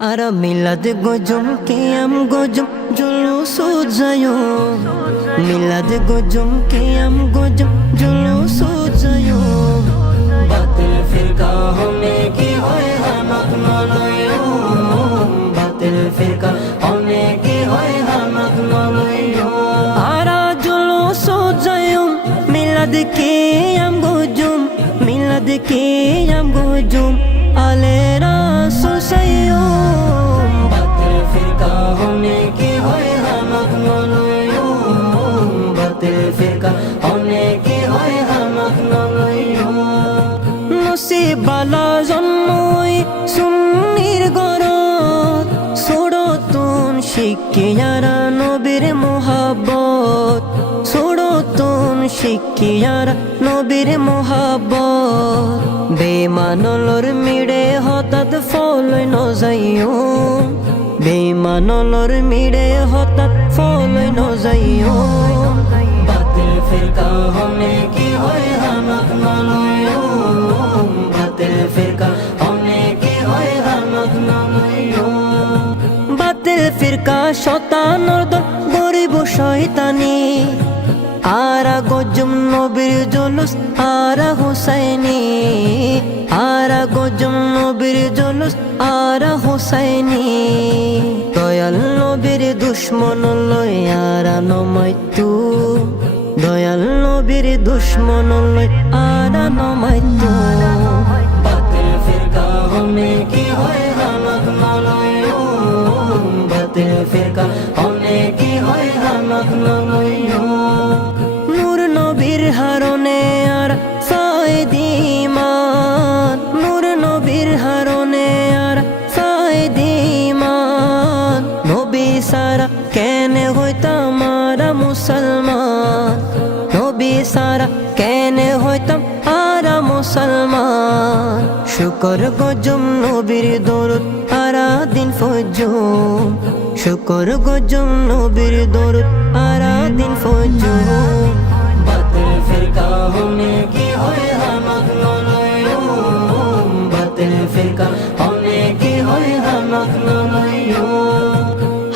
Ara milad gojum qiyam gojum julus jayo milad gojum qiyam gojum julus jayo batil firqa hone ki hoy hamak naloyo batil firqa hone ki hoy hamak naloyo ara julus jayo milad qiyam gojum alera susayo batil firqa hone ki hoy hamak naloyo batil firqa hone ki hoy hamak naloyo নসিবালা জন্মই সুন্নির গরত ছোড়তুন শিখিয়ারা নবীর মোহাব্বত ছোড়তুন শিখিয়ারা নবীর মোহাব্বত বেমানলর মিড়ে হঠাৎ ফলই নজাইও বেমানলর মিড়ে হঠাৎ ফলই নজাইও বাতিল ফিরকা হনে কি হয় হামাক নলয়ো বাতিল ফিরকা হনে কি হয় হামাক নলয়ো বাতিল ফিরকা শতানর দল গরিব শয়তানি আরা গজম নবীর জুলুস আরা হুসাইনি আরা গজম নবীর জুলুস আরা হুসাইনি দয়াল নবীর দুশ্মন লই আরা নমাইতু দয়াল নবীর দুশ্মন লই আরা নমাইতু বাতিল ফিরকা হনে কি হয় হামাক নলয়ো বাতিল ফিরকা হনে কি হয় হামাক নলয়ো নূর নবীর হারনে আর ফায়দিমান নূর নবীর হারনে আর ফায়দিমান নবী সারা কেনে হইতাম আরা মুসলমান নবী সারা কেনে হইতাম আরা মুসলমান শুকর গজম নবীর দরুদ আরা দিন ফজর শুকর গজম নবীর দরুদ আরা দিন ফজর বাতিল ফিরকা হনে কি হয় হামাক নলয়ো বাতিল ফিরকা হনে কি হয় হামাক নলয়ো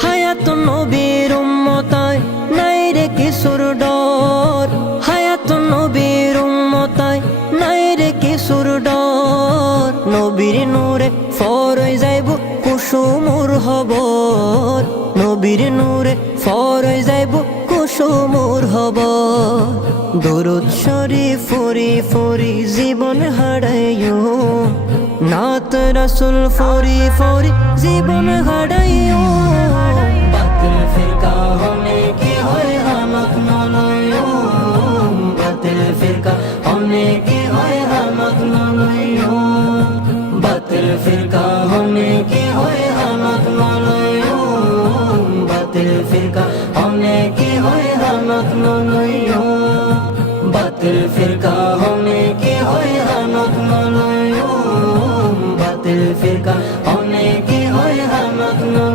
হায়াত নবীর উম্মতায় নাই রে কিশোর ডর হায়াত নবীর উম্মতায় নাই রে কিশোর ডর নবীর নূরে ফরই যাইব কুসুমুর হবর নবীর নূরে ফরই যাইব কুসুমুর হবর দরুদ শরীফ ফরি ফরি জীবন হারাইও নাত রাসূল ফরি ফরি জীবন হারাইও বাতিল ফিরকা হনে কি হয় হামাক নলয়ো বাতিল ফিরকা হনে কি হয় হামাক নলয়ো বাতিল ফিরকা হনে কি হয় হামাক নলয়ো বাতিল ফিরকা হনে কি হয় হামাক নলয়ো বাতিল ফিরকা হনে কি হয় হামাক নলয়ো বাতিল ফিরকা হনে কি হয় হামাক নলয়ো